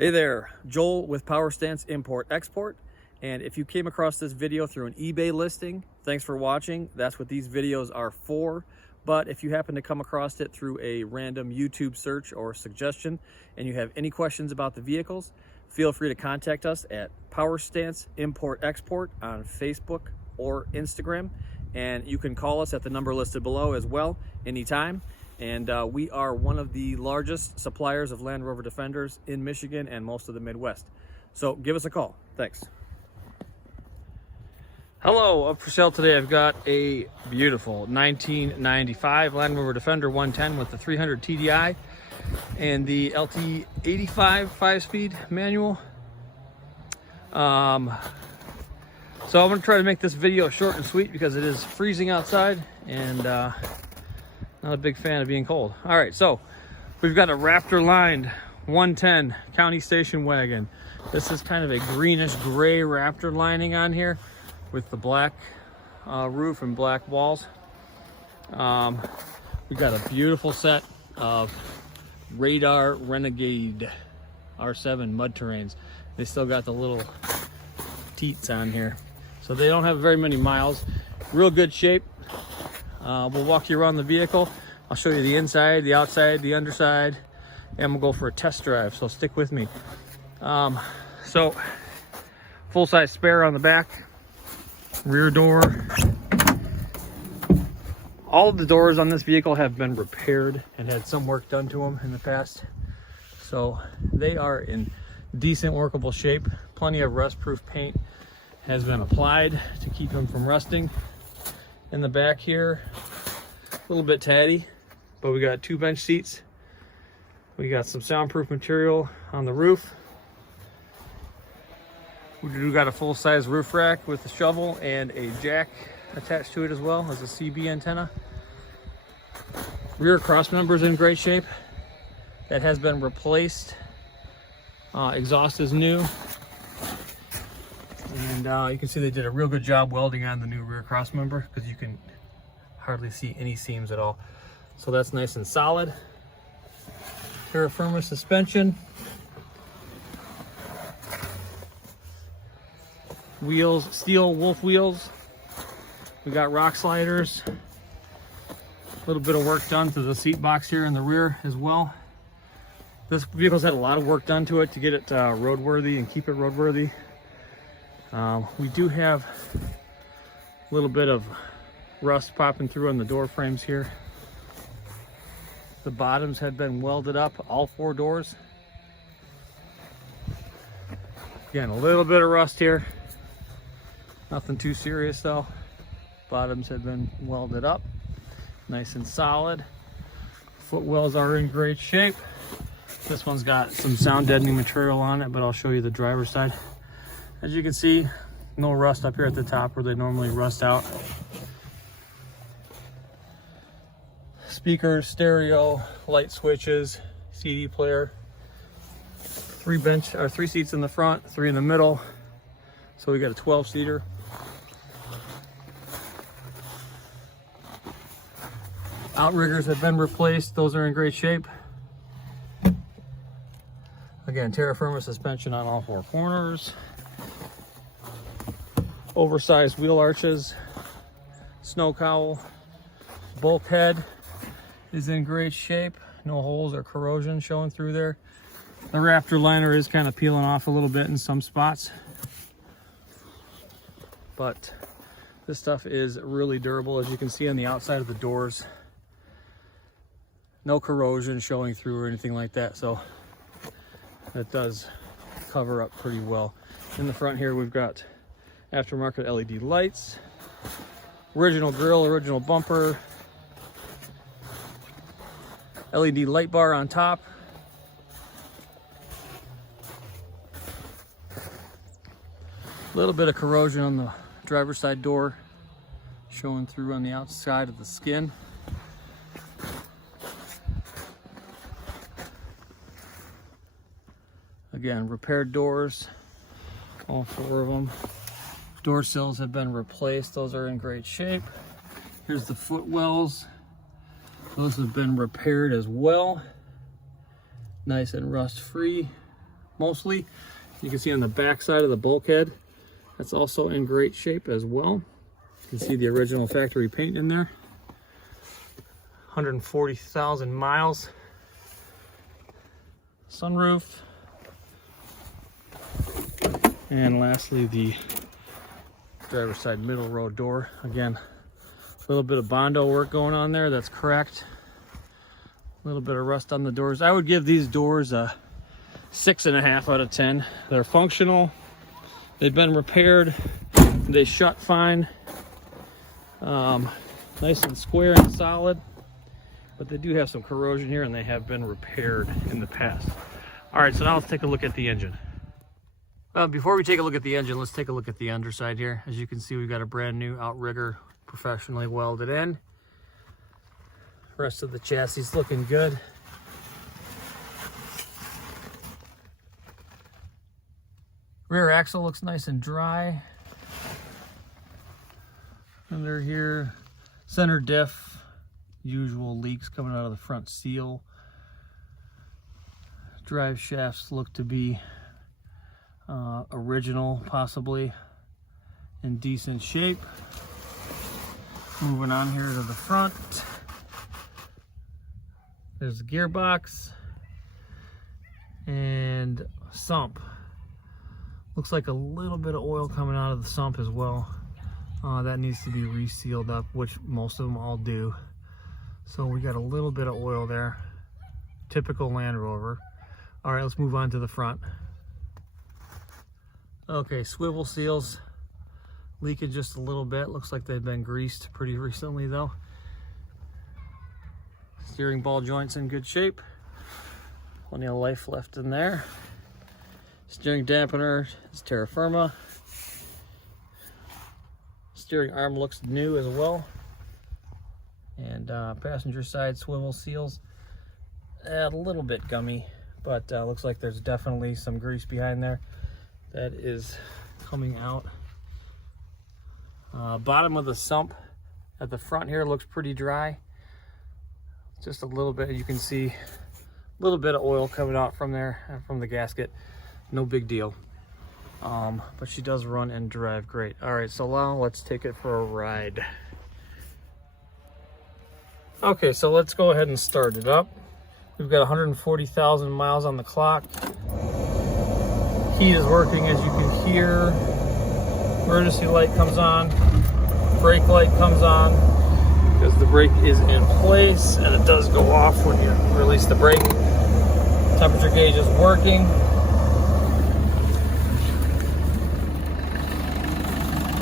Hey there, Joel with Power Stance Import Export. And if you came across this video through an eBay listing, thanks for watching. That's what these videos are for. But if you happen to come across it through a random YouTube search or suggestion and you have any questions about the vehicles, feel free to contact us at Power Stance Import Export on Facebook or Instagram. And you can call us at the number listed below as well anytime. And we are one of the largest suppliers of Land Rover Defenders in Michigan and most of the Midwest. So give us a call. Thanks. Hello, up for sale today I've got a beautiful 1995 Land Rover Defender 110 with the 300 TDI and the LT85 5-speed manual. So I'm going to try to make this video short and sweet because it is freezing outside and not a big fan of being cold. All right, so we've got a Raptor lined 110 county station wagon. This is kind of a greenish gray Raptor lining on here with the black roof and black walls. We've got a beautiful set of Radar Renegade R7 mud terrains. They still got the little teats on here, so they don't have very many miles. Real good shape. We'll walk you around the vehicle. I'll show you the inside, the outside, the underside, and we'll go for a test drive, so stick with me. So full-size spare on the back, rear door. All of the doors on this vehicle have been repaired and had some work done to them in the past, so they are in decent workable shape. Plenty of rust-proof paint has been applied to keep them from rusting. In the back here, a little bit tatty, but we got 2 bench seats. We got some soundproof material on the roof. We do got a full-size roof rack with a shovel and a jack attached to it as well as a CB antenna. Rear cross member's in great shape. That has been replaced. Exhaust is new. And you can see they did a real good job welding on the new rear cross member because you can hardly see any seams at all. So that's nice and solid. Terra firma suspension. Wheels, steel wolf wheels. We got rock sliders. A little bit of work done to the seat box here in the rear as well. This vehicle's had a lot of work done to it to get it roadworthy and keep it roadworthy. We do have a little bit of rust popping through on the door frames here. The bottoms have been welded up, all 4 doors. Again, a little bit of rust here. Nothing too serious though. Bottoms have been welded up, nice and solid. Footwells are in great shape. This one's got some sound deadening material on it, but I'll show you the driver's side. As you can see, no rust up here at the top where they normally rust out. Speakers, stereo, light switches, CD player. 3 seats in the front, 3 in the middle. So we got a 12-seater. Outriggers have been replaced. Those are in great shape. Again, terra firma suspension on all 4 corners. Oversized wheel arches, snow cowl, bulkhead is in great shape. No holes or corrosion showing through there. The Raptor liner is kind of peeling off a little bit in some spots, but this stuff is really durable. As you can see on the outside of the doors, no corrosion showing through or anything like that, so that does cover up pretty well. In the front here we've got aftermarket LED lights, original grille, original bumper, LED light bar on top. A little bit of corrosion on the driver's side door showing through on the outside of the skin. Again, repaired doors, all 4 of them. Door sills have been replaced. Those are in great shape. Here's the footwells. Those have been repaired as well. Nice and rust free. mostly. You can see on the back side of the bulkhead, that's also in great shape as well. You can see the original factory paint in there. 140,000 miles. Sunroof. And lastly, the driver's side middle row door. Again, a little bit of Bondo work going on there, that's correct. A little bit of rust on the doors. I would give these doors a 6.5 out of 10. They're functional. They've been repaired. They shut fine. Nice and square and solid. But they do have some corrosion here, and they have been repaired in the past. All right, so now let's take a look at the engine. Before we take a look at the engine, let's take a look at the underside here. As you can see, we've got a brand new outrigger professionally welded in. Rest of the chassis is looking good. Rear axle looks nice and dry. Under here, center diff, usual leaks coming out of the front seal. Drive shafts look to be original, possibly in decent shape. Moving on here to the front. There's the gearbox and sump. Looks like a little bit of oil coming out of the sump as well. That needs to be resealed up, which most of them all do. So we got a little bit of oil there. Typical Land Rover. All right, let's move on to the front. Okay, swivel seals leaking just a little bit. Looks like they've been greased pretty recently though. Steering ball joints in good shape. Plenty of life left in there. Steering dampener is terra firma. Steering arm looks new as well. And passenger side swivel seals, a little bit gummy, but looks like there's definitely some grease behind there that is coming out. Bottom of the sump at the front here looks pretty dry. Just a little bit, you can see a little bit of oil coming out from there, from the gasket. No big deal. But she does run and drive great. All right, so now let's take it for a ride. Okay, so let's go ahead and start it up. We've got 140,000 miles on the clock. Heat is working, as you can hear. Emergency light comes on. Brake light comes on, because the brake is in place, and it does go off when you release the brake. Temperature gauge is working.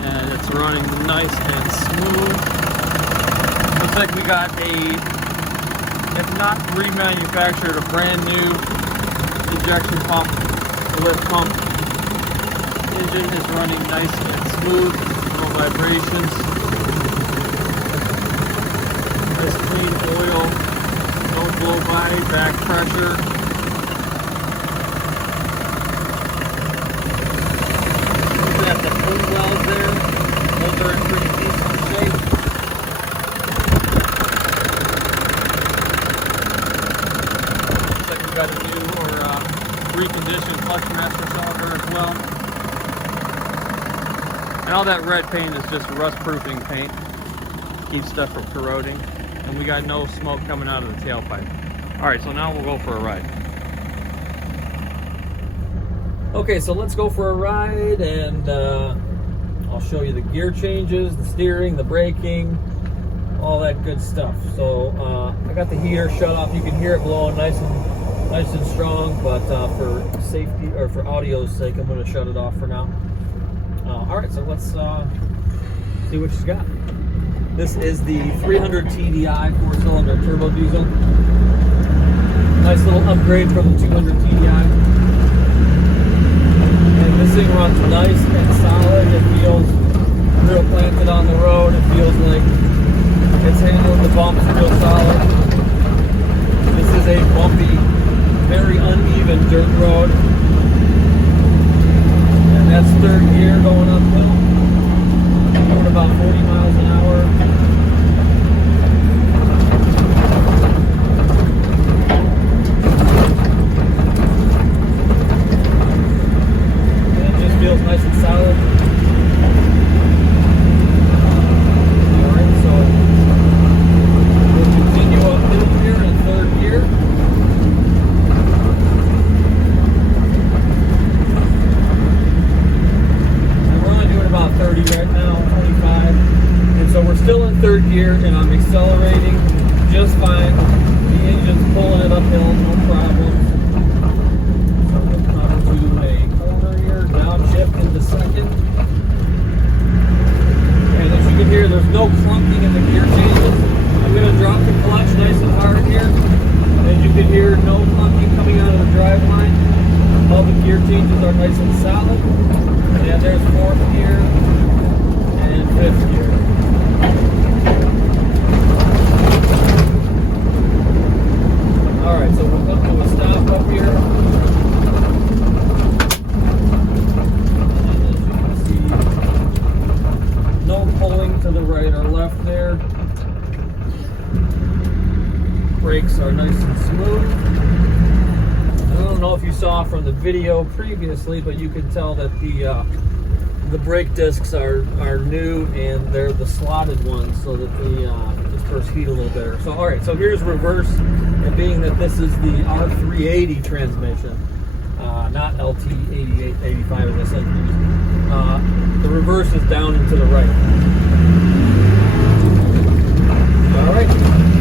And it's running nice and smooth. Looks like we got if not remanufactured, a brand new injection pump, lift pump. Engine is running nice and smooth, no vibrations. Nice clean oil, no blow by, back pressure. Looking at the full welds there, those are in pretty decent shape. Looks like we've got a new or reconditioned clutch master cylinder as well. And all that red paint is just rust-proofing paint. Keeps stuff from corroding. And we got no smoke coming out of the tailpipe. All right, so now we'll go for a ride. Okay, so let's go for a ride, and I'll show you the gear changes, the steering, the braking, all that good stuff. So I got the heater shut off. You can hear it blowing nice and strong, but for safety or for audio's sake, I'm going to shut it off for now. All right, so let's see what she's got. This is the 300 TDI 4-cylinder turbo diesel. Nice little upgrade from the 200 TDI. And this thing runs nice and solid. It feels real planted on the road. It feels like it's handling the bumps real solid. This is a bumpy, very uneven dirt road. And that's third gear going uphill. Going about 40 miles an hour. here, and I'm accelerating just fine. The engine's pulling it uphill, no problem. So we'll come to a corner here, downshift into second. And as you can hear, there's no clunking in the gear changes. I'm going to drop the clutch nice and hard here. As you can hear, no clunking coming out of the drive line. All the gear changes are nice and solid. And there's fourth gear and fifth gear. Alright, so we'll come to a stop up here. And as you can see, no pulling to the right or left there. Brakes are nice and smooth. I don't know if you saw from the video previously, but you can tell that the brake discs are new, and they're the slotted ones so that they disperse heat a little better. So all right, so here's reverse, and being that this is the R380 transmission, not LT88, 85 as I said, the reverse is down and to the right. All right.